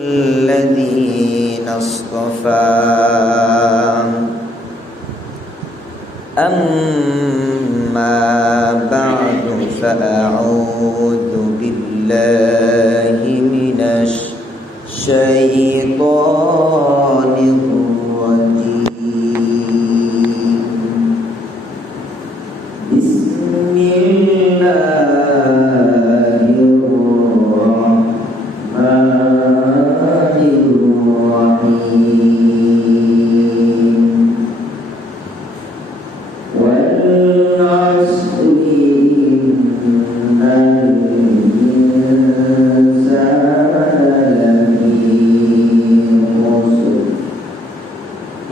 الذين اصطفى أما بعد فأعوذ بالله من الشيطان الرجيم بسم الله الرحمن الرحيم والعصر إن الإنسان لفي خسر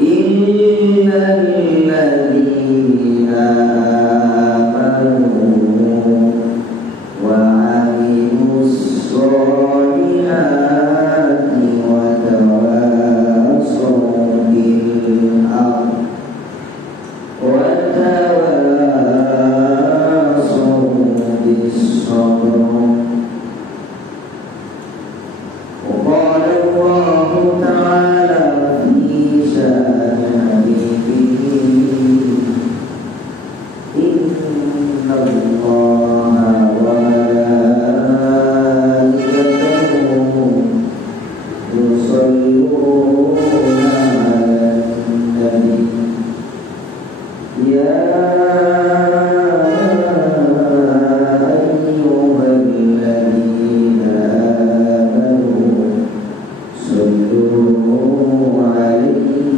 إلا الذين آمنوا وعملوا الصالحات وتواصوا بالحق وتواصوا بالصبر وقال الله تعالى في شأن حبيبه إن الله وملائكته يصلون على النبي يا أيها الذين آمنوا صلوا عليه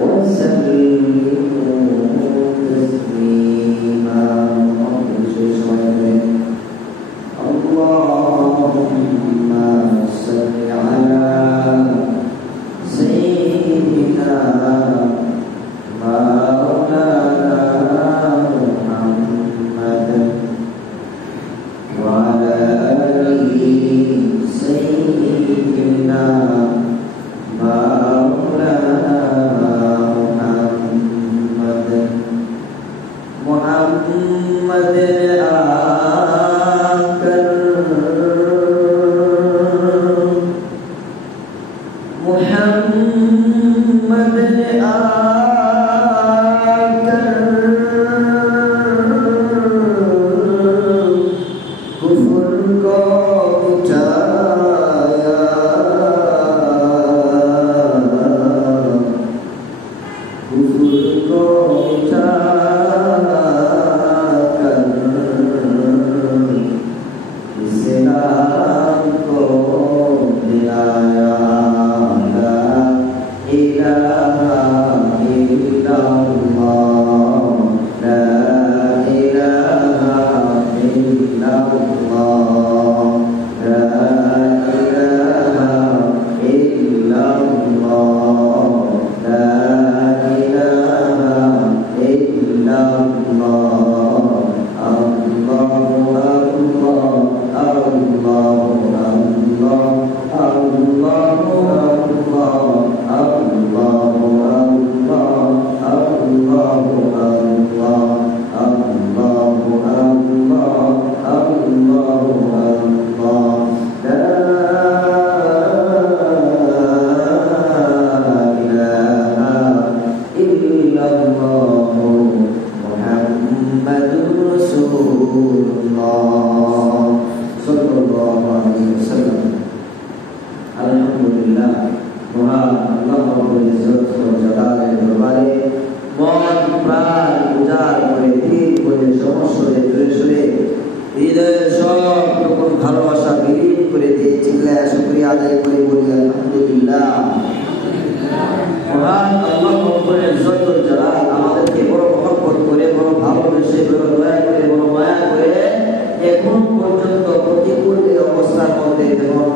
وسلموا تسليما اللهم صل على سيدنا مولانا محمد وعلى آله سيدنا مولانا محمد آكر محمد कुफ्र को मिटाया कुफ्र को मिटाकर इस्लाम को दिलाया ला इलाहा इल्लल्लाह ला इलाहा इल्लल्लाह ला इलाहा इल्लल्लाह ला इलाहा इल्लल्लाह अल्लाहु अकबर अल्लाहु अकबर अल्लाहु अकबर अल्लाहु ভালোবাসা বিলীন করে দিয়ে চিল্লায় শুকরিয়া আদায় করে বলি আলহামদুলিল্লাহ। মহান আল্লাহ রব্বুল ইজ্জতুল জালাল আমাদেরকে বড় মহব্বত করে বড় ভালোবেসে বড় দয়া করে বড় মায়া করে এখন পর্যন্ত প্রতিকূল অবস্থার মধ্যে যেমন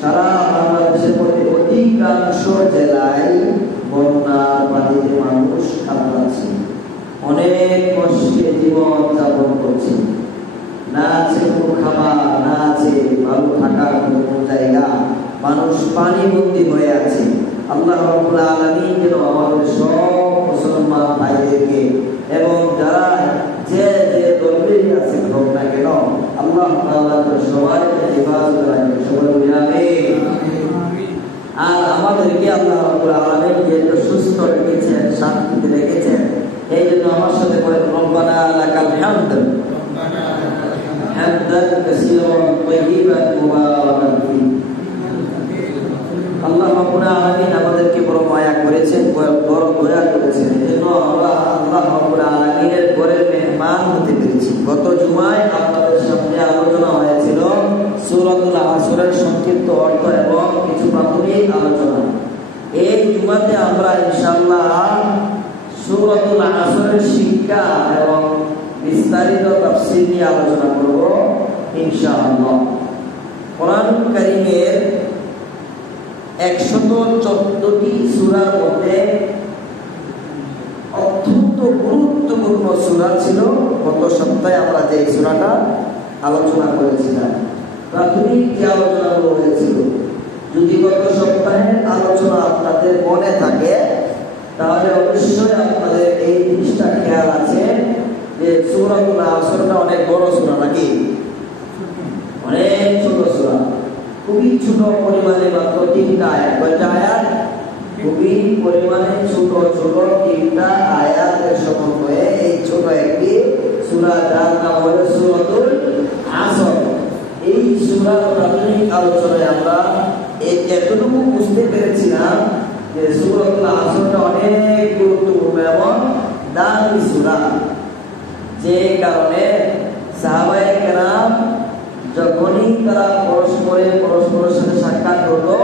সারা বাংলাদেশের মধ্যে অধিকাংশ জেলায় বন্যার পানিতে মানুষ কাতরাচ্ছে, অনেক কষ্টে জীবন যাপন করছে, না আছে কোনো খাবার, না আছে ভালো থাকার কোনো জায়গা, মানুষ পানিবন্দী হয়ে আছে। আল্লাহ রাব্বুল আলামিন যেন আমাদের সব মুসলমান ভাইদেরকে এবং যারা যে যে দলেরই আছে হোক না কেন আল্লাহ তাআলা সবাইকে হেফাজত রাখেন। সবাই বলি আমিন। আল্লাহ রাব্বুল আলামিন আমাদেরকে বড় মায়া করেছেন, বড় দয়া করেছেন। এজন্য আমরা আল্লাহ রাব্বুল আলামিনের ঘরের মেহমান হতে পেরেছি। গত জুমায় আপনাদের সামনে আলোচনা হয়েছিল সূরাতুল আসরের সংক্ষিপ্ত অর্থ এবং কিছু প্রাথমিক আলোচনা। এই জুমাতে আমরা ইনশাআল্লাহ সূরাতুল আসরের শিক্ষা এবং বিস্তারিত তাফসীর নিয়ে আলোচনা করব ইনশাআল্লাহ। কোরআন কারীমের 114টি সূরার মধ্যে অত্যন্ত গুরুত্বপূর্ণ সূরা ছিল গত সপ্তাহে আমরা যে সূরাটা আলোচনা করেছিলাম। প্রাথমিক যে আলোচনাগুলো হয়েছিল, যদি গত সপ্তাহের আলোচনা আপনাদের মনে থাকে তাহলে অবশ্যই আপনাদের এই জিনিসটা খেয়াল আছে যে সূরাতুল আসরটা অনেক বড় সূরা, নাকি অনেক ছোট সূরা, খুবই ছোট পরিমাণে, মাত্র 3টা আয়াত। কয়টা আয়াত? খুবই পরিমাণে ছোট ছোট 3টা আয়াতের সমন্বয়ে এই ছোট একটি সূরা, যার নাম হলো সূরাতুল আসর। এই সূরার প্রাথমিক আলোচনায় আমরা এতটুকু বুঝতে পেরেছিলাম যে সূরাতুল আসরটা অনেক গুরুত্বপূর্ণ এবং দামি সূরা, যে কারণে সাহাবায়ে কেরাম যখনই তারা পরস্পরের সাথে সাক্ষাৎ হতো,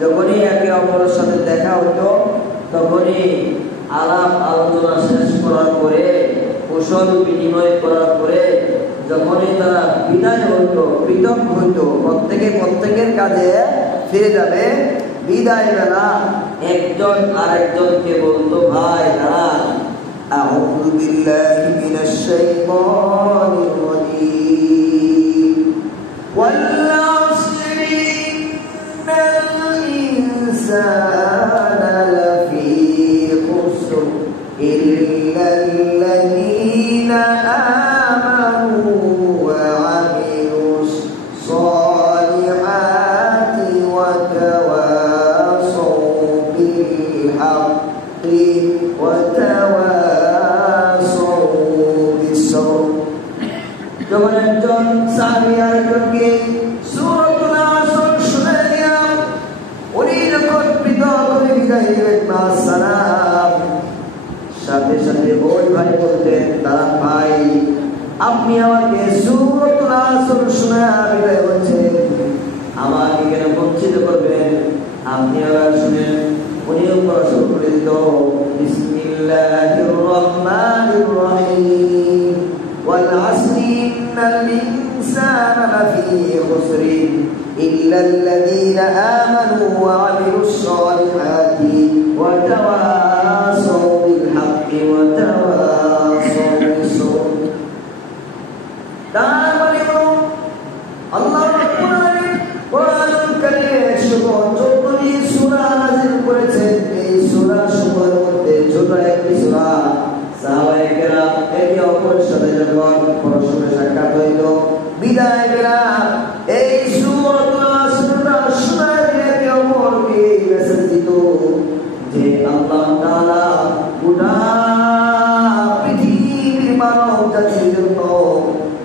যখনই একে অপরের সাথে দেখা হতো, তখনই আলাপ আলোচনা শেষ করার পরে, কুশল বিনিময় করার পরে, যখনই তারা বিদায় হইতো, পৃথক হইতো, প্রত্যেকের কাজে ফিরে যাবে, বিদায় বেলা একজন আরেকজনকে বলতো, ভাই দাঁড়ান, আউযু বিল্লাহি মিনাশ শাইতানির রাজীম, ওয়াল আসরি ইন্নাল ইনসানা লাফি খুসর ইল্লাল্লাযীনা আমানু ওয়া আমিলুস সালিহাতি ওয়া তাওয়াসাউ বিল হাক্কি ওয়া তাওয়াসাউ বিস সবর। যখন একজন সাহাবী আরেকজনকে সূরাতুল আসর শুনিয়ে দিলেন, উনি যখন পৃথক হয়ে বিদায় নিলেন, মা'আস-সালাম, সাথে সাথে ওই ভাই বলতেন, দাঁড়ান ভাই, আপনি আমাকে সূরাতুল আসর শোনায়া বিদায় বলছেন, আমাকে কেন বঞ্চিত করবেন? আপনি আবার শুনেন। উনিও পড়া শুরু করে দিত, বিসমিল্লাহির রহমানির রহিম, ওয়াল আসরি ইন্নাল ইনসানা লাফি খুসরিন ইল্লাল্লাযীনা আমানু ওয়া আমিলুস সালিহাতি ওয়া তাওয়াসাউ বিল হাক্কি ওয়া তাওয়াসাউ বিস সবর। তার মানে আল্লাহ রাব্বুল আলামিন কোরআনুল কারীমে 114টি সূরা নাযিল করেছেন। এই সূরাসমূহের মধ্যে ছোট একটি সূরা, সাহাবায়ে কেরাম একে অপরের সাথে যখন পরস্পরের সাক্ষাৎ হইত, বিদায় বেলা এই সূরাতুল আসরটা শোনায় একে অপরকে মেসেজ দিত যে আল্লাহ তাআলা গোটা পৃথিবীর মানব জাতির জন্য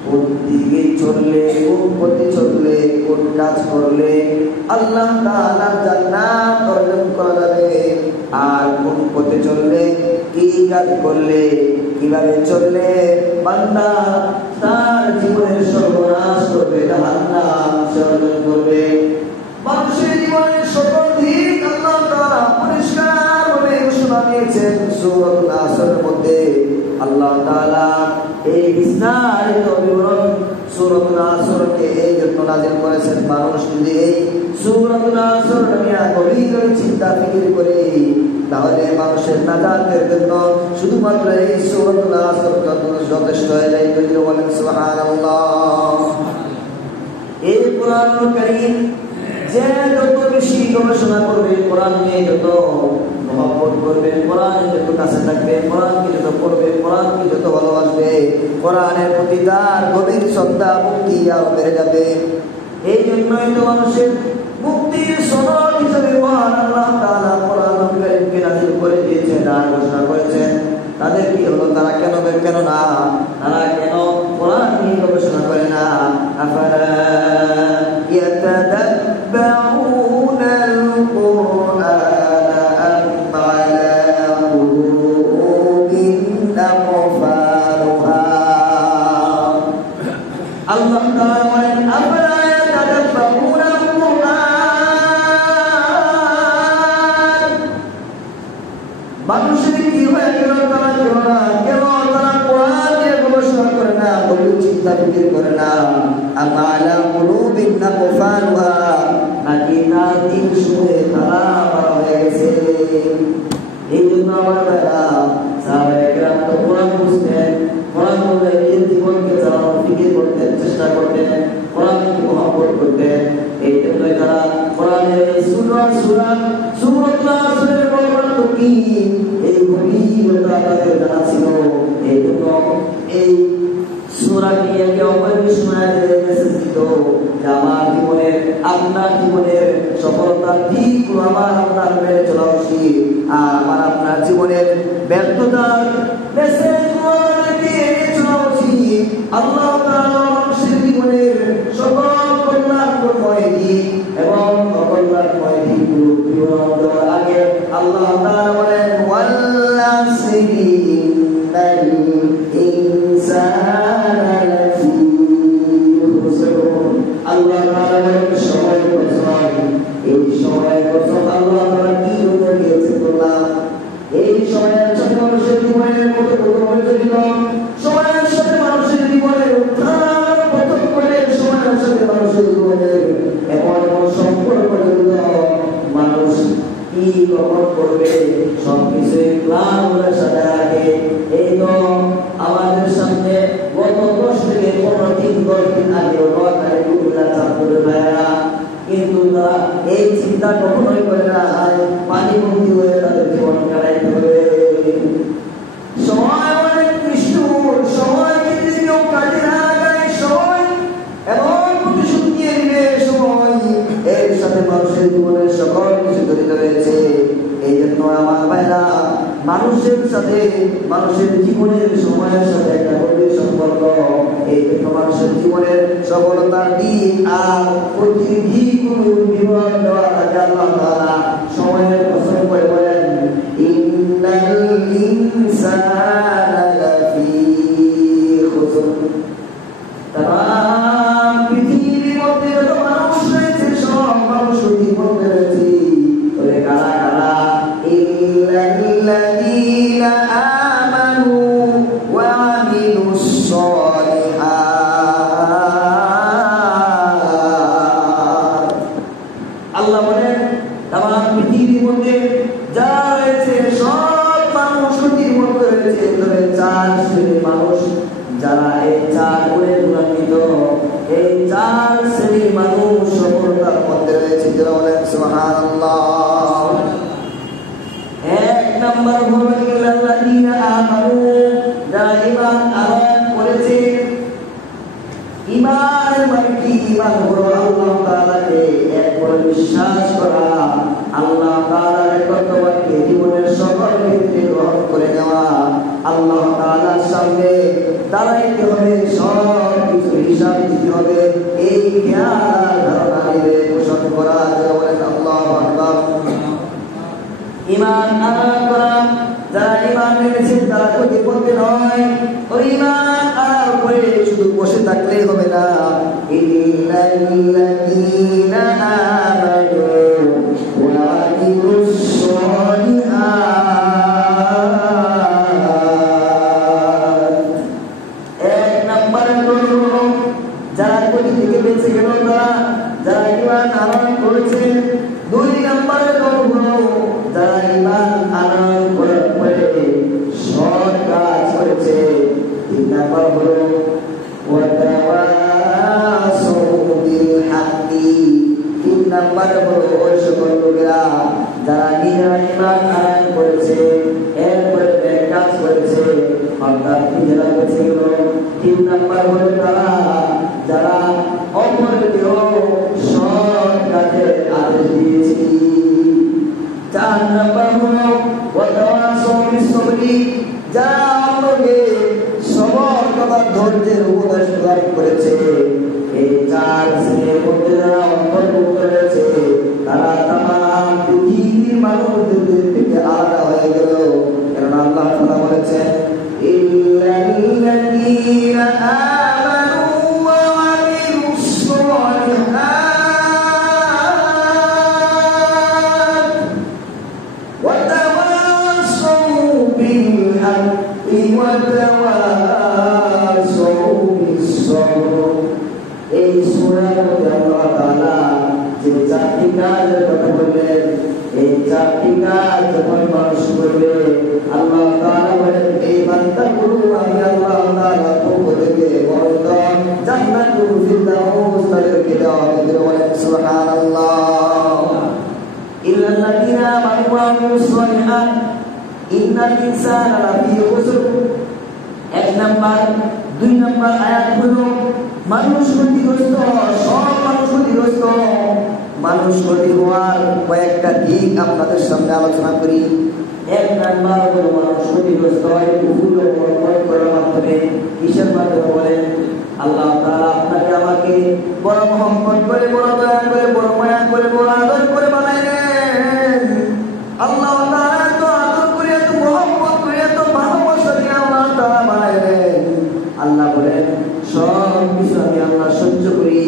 কোন দিকে চললে, কোন পথে চললে, কোন কাজ করলে আল্লাহ তাআলার জান্নাত অর্জন করা যাবে, আর কোন পথে চললে, কি কাজ করলে, কিভাবে চললে বান্দা তার জীবনের সর্বনাশ করবে, জাহান্নাম অর্জন করবে। মানুষের জীবনের সকল দিক আল্লাহ তাআলা পরিষ্কারভাবে ঘোষণা দিয়েছেন সূরাতুল আসরের মধ্যে। আল্লাহ তাআলা এই বিস্তারিত বিবরণ সূরাতুল আসরকে এই জন্য নাযিল করেছেন, মানুষ যদি এই সূরাতুল আসর নিয়ে গভীরভাবে চিন্তা ফিকির করে, তাহলে মানুষের নাজাতের জন্য শুধুমাত্র এই সূরাতুল আসর যথেষ্ট হয়ে যায়। বলেন সুবহানাল্লাহ। এই কোরআনুল কারীম যে যত বেশি গবেষণা করবে, কোরআন নিয়ে যত মহব্বত করবে, কোরআনের যত কাছে থাকবে, কোরআনকে যত পড়বে, কোরআনকে যত ভালোবাসবে, কোরআনের প্রতি তার গভীর শ্রদ্ধা ভক্তি আরো বেড়ে যাবে। এই জন্যই তো মানুষের মুক্তির সনদ হিসেবে মহান আল্লাহ তাআলা কোরআনুল কারীমকে নাযিল করে দিয়েছেন আর ঘোষণা করেছেন। তাদের কি হলো? তারা কেন না তারা কেন কোরআন নিয়ে গবেষণা করে না? আফালা ইয়াতাদাব্বারুনাল দিন সময়ে তারা পার হয়ে গেছে। এই জন্য আমার ভাইরা সাহাবায়ে কেরাম তো কোরআন বুঝতেন, কোরআন বলে নিজের জীবনকে চালানোর ফিকির করতেন, চেষ্টা করতেন, কোরআনকে মহব্বত করতেন। এই জন্য তারা কোরআনের এই সূরাতুল আসরের বর্ণনা কি এই গভীরতা তাদের জানা ছিল। এই জন্য এই সূরা নিয়ে একে অপরকে শোনায় দিয়ে মেসেজ দিত যে আমার জীবনের, আপনার জীবনের সফলতার দিকগুলো আমার আপনার মেনে চলা উচিত, আর আমার আপনার জীবনের ব্যর্থতার মেসেজগুলো আমাদেরকে এড়িয়ে চলা উচিত। আল্লাহ তাআলা মানুষের জীবনের সকল কল্যাণময় দিক এবং অকল্যাণময় দিকগুলো বিবরণ দেওয়ার আগে আল্লাহ তাআলা বলেন ওয়াল আসরি ইন্নাল ইনসানা লাফি খুসর। আল্লাহ তাআলা বলেন সময় কসম, এই সময়ের কসম আল্লাহ তাআলা কি বলে দিয়েছে বললাম, এই সময়ের সাথে মানুষের জীবনের মতো প্রথমে জড়িত, সময়ের সাথে মানুষের জীবনের উত্থান পতন করে, সময়ের সাথে মানুষের জীবনের এমন এমন সম্পর্ক জড়িত, মানুষ কি কখন করবে সবকিছু প্ল্যানের সাথে রাখে। এই তো আমাদের সামনে গত 10 থেকে 15 দিন 10 দিন আগে রোয়াকারী কুমিল্লা চাঁদপুরের ভাইয়েরা কিন্তু তারা এই চিন্তা কখনোই করে না পানিবন্দী হয়ে তাদের জীবন কাটাইতে হবে। সময় অনেক নিষ্ঠুর, সময় কিন্তু কেউ কাজে না লাগায়, সময় এমন প্রতিশোধ নিয়ে নিবে, সময় এর সাথে মানুষের জীবনের সকল কিছু জড়িত রয়েছে। এই জন্য আমার ভাইরা মানুষের সাথে, মানুষের জীবনের সময়ের সাথে একটা গভীর সম্পর্ক। এই জন্য মানুষের জীবনের সফলতার দিক আর প্রতি দিকগুলো বিবরণ দেওয়ার আগে আল্লাহ তাআলা সময়ের কসম করে বলেন ইন্নাল ইনসানা লাফি খুসর। তাম পৃথিবীর মধ্যে যত মানুষ রয়েছে সব মানুষ জীবন রয়েছে ওরে কারা কারা ইল্লাল্লাযীনা আমানু ওয়া আমিলুস সালিহাত। আল্লাহ বলেন তাম পৃথিবীর মধ্যে যা রয়েছে সব মানুষ জীবন রয়েছে, তবে 4 শ্রেণীর মানুষ যারা এই 4 গুণে গুণান্বিত, এই 4 শ্রেণীর মানুষ সফলতার মধ্যে রয়েছে। যারা বলেন সুবহানাল্লাহ। 1 নম্বর হলো ইল্লাল্লাযীনা আমানু, যারা ঈমান আনয়ন করেছে। ঈমানের মানে কি? ঈমান হলো আল্লাহ তাআলাকে এক করে বিশ্বাস করা, আল্লাহ তাআলার একত্ববাদকে জীবনের সকল ক্ষেত্রে গ্রহণ করে নেওয়া, আল্লাহ তাআলার সামনে দাঁড়াইতে হবে, সব কিছু হিসাব দিতে হবে, এই জ্ঞান ধারণা নিয়ে পোষণ করা। যারা বলেন আল্লাহু আকবার। ঈমান আনয়ন করা, যারা ঈমান এনেছেন তারা প্রতিপত্তি নয়, ওই ঈমান আনার পরে শুধু বসে থাকলেই হবে না। ইল্লাল্লাযীনা আমানু ওয়া আমিলুস সালিহাত। 1 নম্বরে হলো যারা কোটি থেকে বেঁচে গেল তারা, যারা ঈমান আনয়ন করেছে। 2 নম্বরে হলো যারা ঈমান আনয়ন করার পরে সৎ কাজ করেছে। 3 নম্বর হলো ওয়াতাওয়াসাউ বিল হাক্কি। 3 নম্বরে হলো ওই সকল লোকেরা যারা নিজেরা ঈমান আনয়ন করেছে, এরপরে নেক কাজ করেছে, অর্থাৎ নিজেরা বেঁচে গেল। 3 নম্বর হলো তারা যারা অপরকেও সৎ কাজের আদেশ দিয়েছে। 4 নম্বর হলো ওয়াতাওয়াসাউ বিস সাবরি, যারা অন্যকে সবর তথা ধৈর্যের উপদেশ প্রদান করেছে। এই 4 শ্রেণীর মধ্যে যারা অন্তর্ভুক্ত রয়েছে তারা তামাম পৃথিবীর মানুষদের থেকে আলাদা হয়ে গেল। কারণ আল্লাহ তাআলা বলেছেন ইল্লাল্লাযীনা আমানু ওয়া আমিলুস সালিহাত ওয়া তাওয়াসাউ বিল হাক্কি ওয়া তাওয়াসাউ বিস সাবর। এই সূরার মধ্যে আল্লাহ তাআলা যে 4টি কাজের চারটি কাজ যখন মানুষ করবে আল্লাহ তাআলা বলেন এই বান্দাগুলো আমি আল্লাহ তাআলা পক্ষ থেকে বরকত জান্নাতুল ফিরদাউস তাদেরকে দেওয়া হবে। বলেন সুবহানাল্লাহ। ইল্লাল্লাযীনা আমানু ওয়া আমিলুস সালিহাত ইন্নাল ইনসানা লাফী খুসর। এক নাম্বার, দুই নাম্বার আয়াত হলো মানুষ ক্ষতিগ্রস্ত, সব মানুষ ক্ষতিগ্রস্ত। মানুষ ক্ষতি হওয়ার কয়েকটা দিক আপনাদের সামনে আলোচনা করি। এক নাম্বার হলো মানুষ ক্ষতিগ্রস্ত হয় কুফর করার মাধ্যমে। কিসের মাধ্যমে? বলেন আল্লাহ তাআলা আপনাকে আমাকে বড় মহব্বত করে, বড় দয়া করে, বড় মায়া করে, বড় আদর করে বানাইলেন। আল্লাহ তাআলা এত আদর করে, এত মহব্বত করে, এত ভালোবাসা দিয়ে আল্লাহ তাআলা বানাইলেন। আল্লাহ বলেন সব কিছু আমি আল্লাহ সহ্য করি,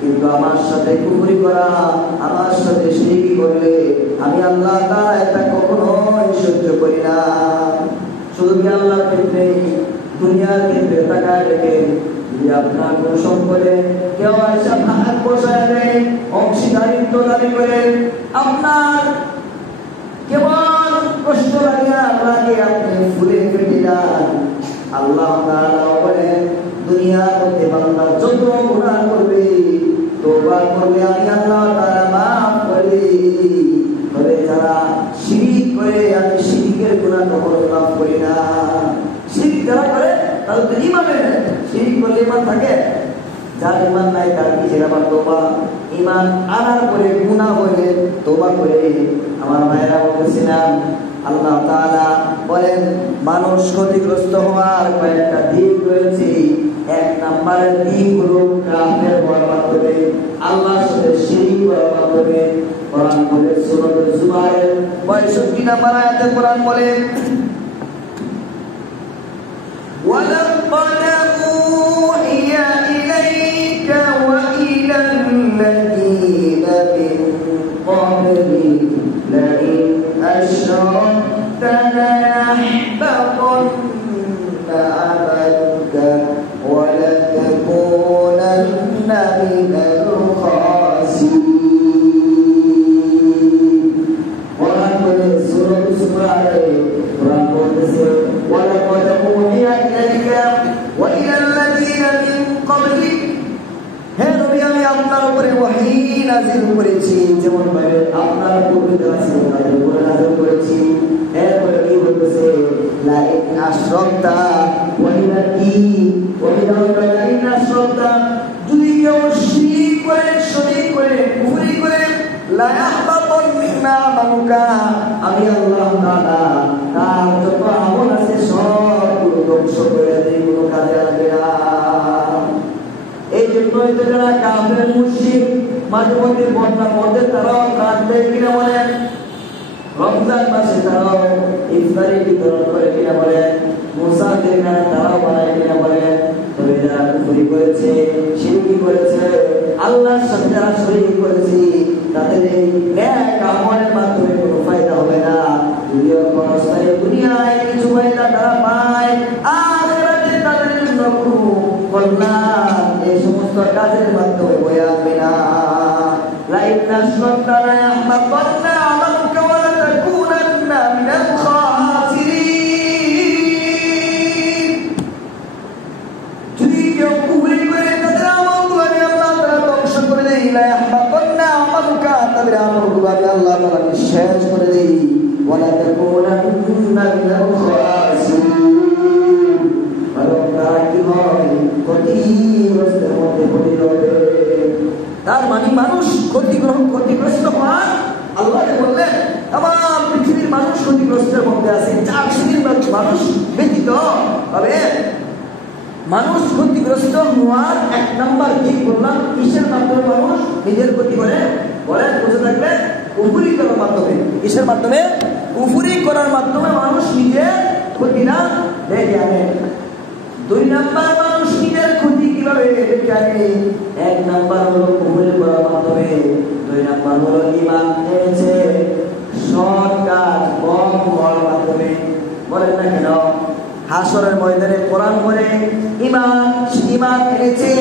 কিন্তু আমার সাথে কুফরি করা, আমার সাথে শিরক করলে আমি আল্লাহ তাআলা এটা কখনোই সহ্য করি না। শুধু কি আল্লাহর ক্ষেত্রে, দুনিয়ার ক্ষেত্রে তাকায় রেখে যদি আপনার কোন সম্পদে কেউ এসে ভাগ বসায় দেয়, অংশীদারিত্ব দাবি করে, আপনার কেমন কষ্ট লাগে, আপনাকে আপনি ফুলে ফেটে যান। আল্লাহ তাআলা বলেন দুনিয়ার মধ্যে বান্দা যত গুনাহ করবে, তওবা করবে, আমি আল্লাহ তাআলা মাফ করে দিই। তবে যারা শিরক করে, আমি শিরকের গুনাহ কখনো মাফ করি না। শিরক যারা করে তাদের তো ঈমানে নেই। শিরক করলে ঈমান থাকে? যার ঈমান নাই তার কিসের আবার তওবা? ঈমান আনার পরে গুনাহ হলে তওবা করে। আমার ভাইরা বলছিলাম আল্লাহ তাআলা বলেন মানুষ ক্ষতিগ্রস্ত হওয়ার কয়েকটা দিক রয়েছে। এক নম্বরের দিক হলো কাফের হওয়ার মাধ্যমে, আল্লাহর সাথে শিরক করার মাধ্যমে। কোরআন বলে সূরা জুমারের ৬৫ নম্বর আয়াতে কোরআন বলে ওয়ালাকাদ উহিয়া ইলাইকা ওয়া ইলাল্লাযীনা মিন ক্বাবলিক লাইন আশরাকতা লায়াহবাতান্না আমালুকা ওয়া লাতাকুনান্না মিনাল খাসিরিন। কোরআন বলে সূরা জুমারে কোরআন বলতেছে ওয়ালাকাদ উহিয়া ইলাইকা ওয়া ইলাল্লাযীনা মিন ক্বাবলিক, হে নবী আমি আপনার উপরে ওহী নাযিল করেছি, যেমন ভাবে আপনার পূর্বে যারা ছিল তাদের উপরে নাযিল করেছি। এরপরে কি বলতেছে লাইন আশরাকতা ওয়াহিদা কি ওয়াহিদা লাইন আশরাকতা, যদি কেউ শিরক করে, শরীক করে, কুফরি করে, লা ইয়াহবাতান্না আমালুকা, আমি আল্লাহ তাআলা তার যত আমল আছে সবগুলো ধ্বংস করে দেই, কোনো কাজে আসবে না। এই জন্যই তো যারা কাফের মুশরিক মাঝে মধ্যে বন্যার মধ্যে তারাও কাঁদবে কিনা বলেন, রমজান মাসে তারাও ইফতারি বিতরণ করে কিনা বলেন, মুসাফির খানা তারাও বানায় কিনা বলেন। তবে যারা কুফরি করেছে, শিরক করেছে, আল্লাহর সাথে যারা শরীক করেছে, তাদের এই নেক আমলের মাধ্যমে কোনো ফায়দা হবে না। দুনিয়ার ক্ষণস্থায়ী দুনিয়ায় কিছু ফায়দা তারা পায়, আখিরাতে তাদের জন্য কোনো কল্যাণ এই সমস্ত কাজের মাধ্যমে বয়ে আসবে না। লাইন আশরাকতা লায়াহবাতান্না আমালুকা ওয়া লাতাকুনান্না মিনাল খাসিরিন, যদি কেউ কুফরি করে তাদের আমলগুলো আমি আল্লাহ তাআলা ধ্বংস করে দেই। লায়াহবাতান্না আমালুকা, তাদের আমলগুলো আমি আল্লাহ তাআলা শেষ করে দেই। ওয়া লাতাকুনান্না মিনাল খাসিরিন, বরং তারা কি হয় ক্ষতিগ্রস্তের মধ্যে পতিত হবে। তার মানে মানুষ ক্ষতিগ্রস্ত হওয়ার আল্লাহ বললেন তাম পৃথিবীর মানুষ ক্ষতিগ্রস্তের মধ্যে আছে, ৪ শ্রেণীর মানুষ ব্যতীত। তবে মানুষ ক্ষতিগ্রস্ত হওয়ার এক নাম্বার দিক বললাম, কিসের মাধ্যমে মানুষ নিজের ক্ষতি করে? বলেন বুঝে থাকবে, কুফরি করার মাধ্যমে। কিসের মাধ্যমে? কুফরি করার মাধ্যমে মানুষ নিজের ক্ষতিটা দেখে আনে। ২ নাম্বার মানুষ নিজের ক্ষতি কিভাবে দেখে আনে? ১ নাম্বার হলো কুফরি করার মাধ্যমে, ২ নাম্বার হলো ঈমান এনেছে সৎ কাজ কম হওয়ার মাধ্যমে। বলেন না কেন? হাসরের ময়দানে কোরআন বলে ঈমান এনেছে,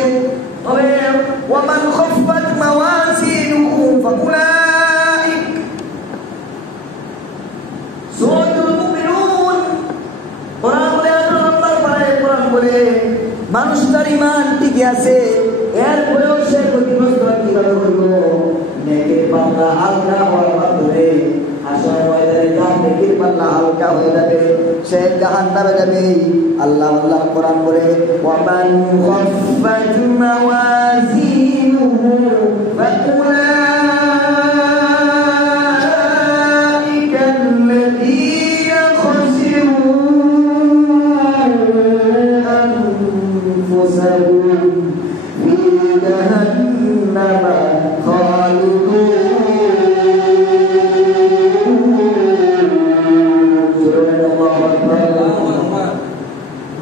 তবে ওয়ামান খাফফাত মাওয়াজিনুহু ফাউলাইক আছে, এরপরেও সে ক্ষতিগ্রস্ত কিভাবে হইল? নেকির পাল্লা হালকা হওয়ার মাধ্যমে আসলে ময়দানে যার নেকির পাল্লা হালকা হয়ে যাবে, সে জাহান্নামে যাবে। আল্লাহ কোরআন বলে, ওয়ামান খাফফাত মাওয়াজিনুহু ফাউলাইকা আল্লাযীনা খাসিরু আনফুসাহুম ফি জাহান্নামা খালিদুন।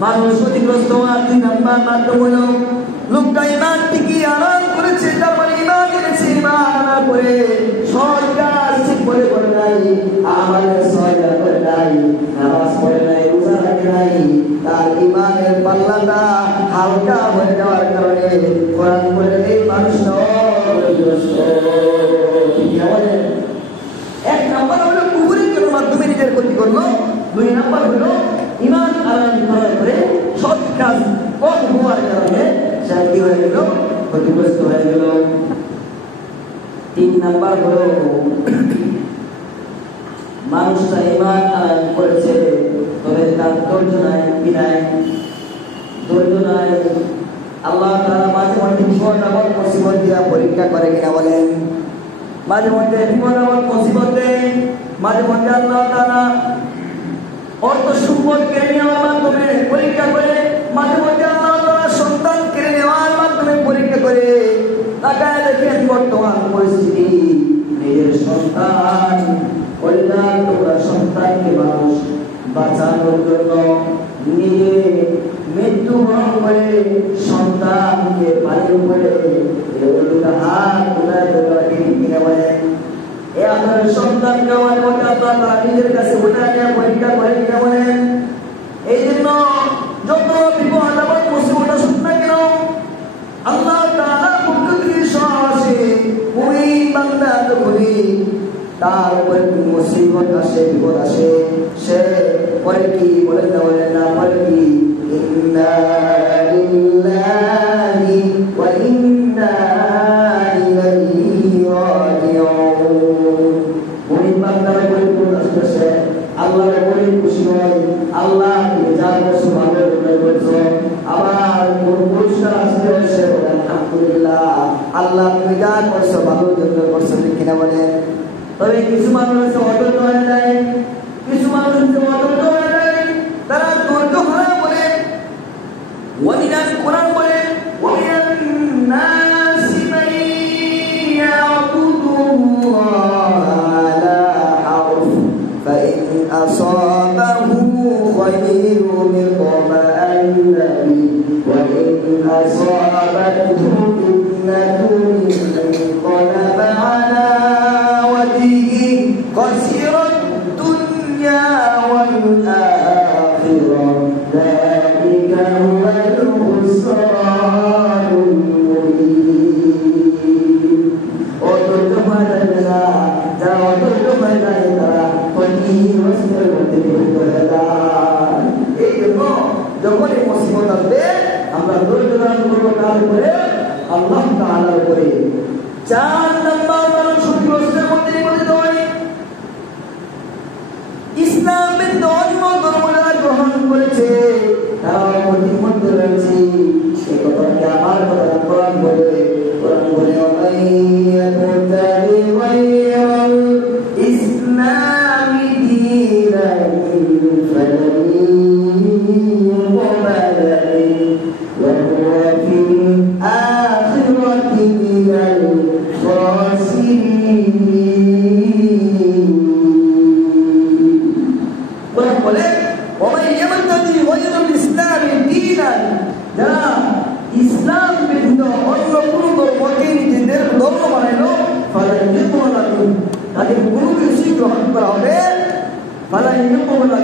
মানুষ ক্ষতিগ্রস্ত হওয়ার 2 নম্বর মাধ্যম হলো লোকটা ইমান টিকি আরাম করেছে, তারপরে ইমান এনেছে, ইমান আনার পরে সৎ কাজ ঠিক করে করে নাই, আমাদের সয়দা করে নাই, নামাজ পড়ে নাই, রোজা রাখে নাই, তার ইমানের পাল্লাটা হালকা হয়ে যাওয়ার কারণে কোরআন বলে এই মানুষটা ক্ষতিগ্রস্ত। এক নম্বর হলো কুফরের মাধ্যমে নিজের ক্ষতি করলো, 2 নম্বর হলো ইমান আনয়ন করার পরে সৎ কাজ কম হওয়ার কারণে সে কি হয়ে গেল? ক্ষতিগ্রস্ত হয়ে গেল। 3 নম্বর হলো মানুষটা ইমান আনয়ন করেছে, তবে তার ধৈর্য নাই, কি নাই? ধৈর্য নাই। আল্লাহ তাআলা মাঝে মধ্যে বিপদ মুসিবত দিয়া পরীক্ষা করে কিনা বলেন? মাঝে মধ্যে বিপদ মুসিবত দেয়, মাঝে মধ্যে আল্লাহ তাআলা অর্থ সম্পদ কেড়ে নেওয়ার মাধ্যমে পরীক্ষা করে, মাঝে মধ্যে আল্লাহ তাআলা সন্তান কেড়ে নেওয়ার মাধ্যমে পরীক্ষা করে। তাকায় দেখেন বর্তমান পরিস্থিতি, নিজের সন্তান কল্যাণ করার সন্তানকে মানুষ বাঁচানোর জন্য নিজে মৃত্যুবরণ করে সন্তানকে বাড়ির উপরে হাত উঠায় কিনে বলেন, এ আপনার সন্তানকে আমার মধ্যে আপনারা নিজের কাছে উঠায় নিয়ে পরীক্ষা করে কিনে বলেন। এই জন্য যত বিপদ আবার মুসিবত আসুক না কেন, আল্লাহ তাআলার পক্ষ থেকে সব আসে। ওই বান্দা যখনই তার উপরে মুসিবত আসে, বিপদ আসে, সে পরে কি বলেন না বলেন না, পরে কি ইন্না লিল্লাহি ওয়া ইন্না ইলাইহি রাজিউন। ওই বান্দার উপরে বিপদ আসছে, আল্লাহর উপরে খুশি হয়, আল্লাহ তুমি যা করছো ভালো করছো, আবার কোন পুরস্কার আসছে সে বলে আলহামদুলিল্লাহ, আল্লাহ তুমি যা করছো ভালোর জন্য করছো, ঠিক কিনা বলেন? তবে কিছু মানুষ হচ্ছে অধৈর্য হয়ে যায়, কিছু মানুষ হচ্ছে অধৈর্য হয়ে যায়, তারা ধৈর্য হারা বলে। কোরআন বলে, ওয়ামিনান নাসি মান ইয়াবুদুল্লাহ আলা হারফ ফাইন আসাবাহু খায়রুন ইতমাআন্না বিহি ওয়া ইন আসাবাতহু ফিতনাতুন ইনqalaba আলা خسر الدنيا والآخرة ذلك هو الخسران المبين. যখন এই মুসিবত আসবে আমরা ধৈর্য ধারণ করবো কার উপরে? আল্লাহ তাআলার উপরে। 4 নম্বর মানুষ ক্ষতিগ্রস্তের মধ্যে পতিত হয়। ইসলামের ধর্ম যারা গ্রহণ করেছে তারা ক্ষতির মধ্যে রয়েছে। এই কথাটি আমার কথা কোরআন বলে, কোরআন বলে ওয়াইয়াকুতারি ওয়াইয়াল ইসলামি দীনান ফালান ইউকবালা ওয়া হুয়া ফিল আখিরাতি মিনাল খাসিরিন। বলে ওমাই ইয়াবতাদি গায়রুল ইসলামি দীনান, যারা ইসলাম ব্যতীত অন্য কোনো ধর্মকে নিজেদের ধর্ম বানাইলো ফালান ইউকবালা, তাদের কোনো কিছু গ্রহণ করা হবে ফালান ইউকবালা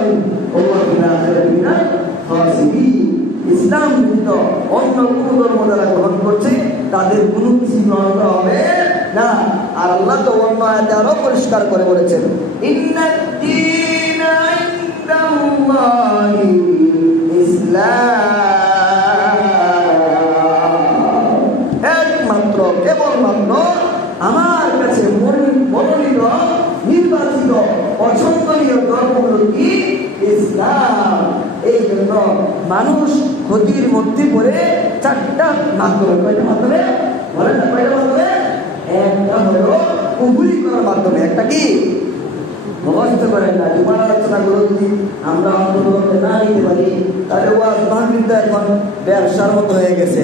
ওয়া হুয়া ফিল আখিরাতি মিনাল খাসিরিন। ইসলাম ব্যতীত অন্য কোনো ধর্ম যারা গ্রহণ করছে তাদের কোনো কিছু গ্রহণ করা হবে না। আর আল্লাহ তো অন্য আয়াতে আরো পরিষ্কার করে বলেছেন, ইন্নাদ-দীনা ইনদাল্লাহিল ইসলাম। লিনসান। এই জন্য মানুষ ক্ষতির মধ্যে পড়ে চারটা মাধ্যমে, কয়টা মাধ্যমে বলেন না, কয়টা মাধ্যমে? একটা হলো কুফরি করার মাধ্যমে। একটা কি? মুখস্থ করেন না। জুমার আলোচনাগুলো যদি আমরা অন্তত না নিতে পারি তাহলে ওয়াজ মাহফিলটা এখন ব্যবসার মতো হয়ে গেছে,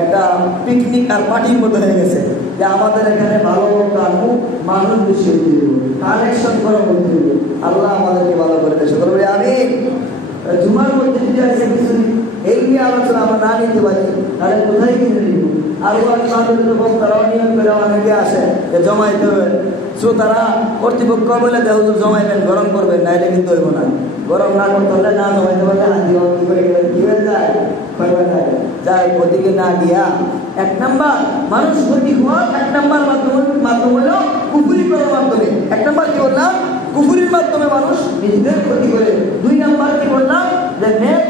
একটা পিকনিক আর পার্টির মতো হয়ে গেছে। যে আমাদের এখানে ভালো গানু মানুষ বেশি হইতে দিব, কানেকশন করা হইতে দিব। আল্লাহ আমাদেরকে ভালো করে দেয়, সকলে বলি আমিন। জুমার মধ্যে যদি আছে কিছু এই নিয়ে আলোচনা আমরা না নিতে পারি তাহলে কোথায় কিনে নিব? আর বক্তারাও নিয়ম করে অনেকে আসে যে জমাইতে হবে, শ্রোতারা কর্তৃপক্ষ বলে যে হুজুর জমাইবেন, গরম করবেন না, এটা কিন্তু হইব না। গরম না করতে হলে না জমাইতে পারলে হাতি কি করে গেলে কি হয়ে যায়, ক্ষয় হয়ে যায়। যাই ওদিকে না গিয়া এক নাম্বার মানুষ ক্ষতি হওয়ার এক নাম্বার মাধ্যম হলো কুফরি করার মাধ্যমে। এক নাম্বার কি বললাম? কুফরির মাধ্যমে মানুষ নিজেদের ক্ষতি করে। দুই নাম্বার কি বললাম? যে নেক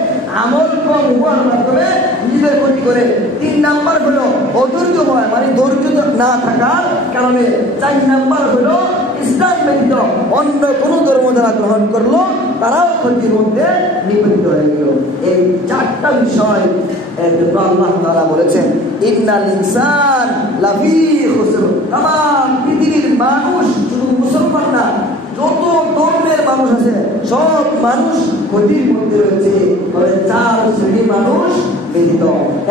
আমল কম হওয়ার মাধ্যমে নিজেদের ক্ষতি করে। তিন নাম্বার হলো অধৈর্য হয়, মানে ধৈর্য না থাকার কারণে। চার নাম্বার হলো ইসলাম ব্যতীত অন্য কোনো ধর্ম যারা গ্রহণ করলো তারাও ক্ষতির মধ্যে নিবৃত্ত হয়ে গেল। এই চারটা বিষয় আল্লাহ তাআলা বলেছেন ইন্নাল ইনসান লাফি খুসর। তাম পৃথিবীর মানুষ, শুধু মুসলমান না, যত ধর্মের মানুষ আছে সব মানুষ ক্ষতির মধ্যে রয়েছে। তবে চার শ্রেণীর মানুষ ব্যতীত।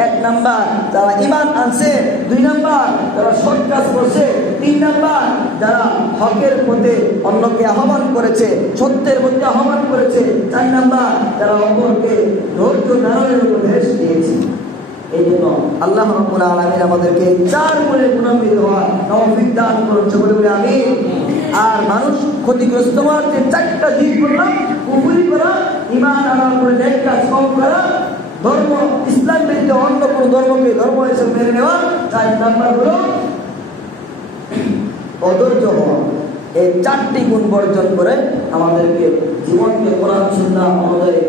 এক নাম্বার যারা ঈমান আনছে, দুই নাম্বার যারা সৎ কাজ করছে, তিন নাম্বার যারা হকের পথে অন্যকে আহ্বান করেছে, সত্যের মধ্যে আহ্বান করেছে, চার নাম্বার যারা অপরকে ধৈর্য ধারণের উপদেশ দিয়েছে। এই জন্য আল্লাহ রাব্বুল আলামিন আমাদেরকে চার গুণে গুণান্বিত হওয়ার তৌফিক দান করুন, বলে আমিন। আর মানুষ ক্ষতিগ্রস্ত হওয়ার যে চারটা দিক বললাম, কুফরি করা, ঈমান আনার পরে নেক কাজ কম করা, ধর্ম ইসলাম ব্যতীত অন্য কোনো ধর্মকে ধর্ম হিসেবে মেনে নেওয়া, চার নাম্বার হলো অধৈর্য হওয়া। এই চারটি গুণ বর্জন করে আমাদেরকে জীবনকে কোরআন সুন্নাহ অনুযায়ী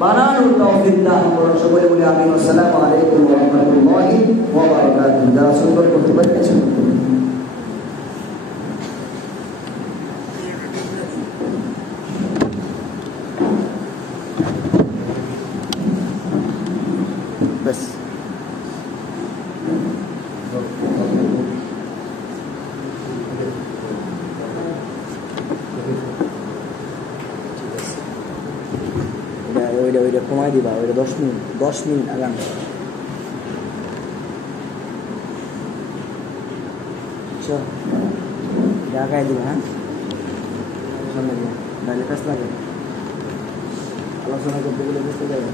বানানোর তৌফিক দান করুন, সকলে বলে আমিন। আসসালামু আলাইকুম ওয়া রাহমাতুল্লাহি ওয়া বারাকাতুহু। যারা সুন্দর করতে পারেন বেশ। ওইটা কমাই দিবা, ওইটা 10 মিনিট আগাম আগাই দিবা। হ্যাঁ, নাহলে কাজ লাগে, আলোচনা করতে গেলে বুঝতে যাবে।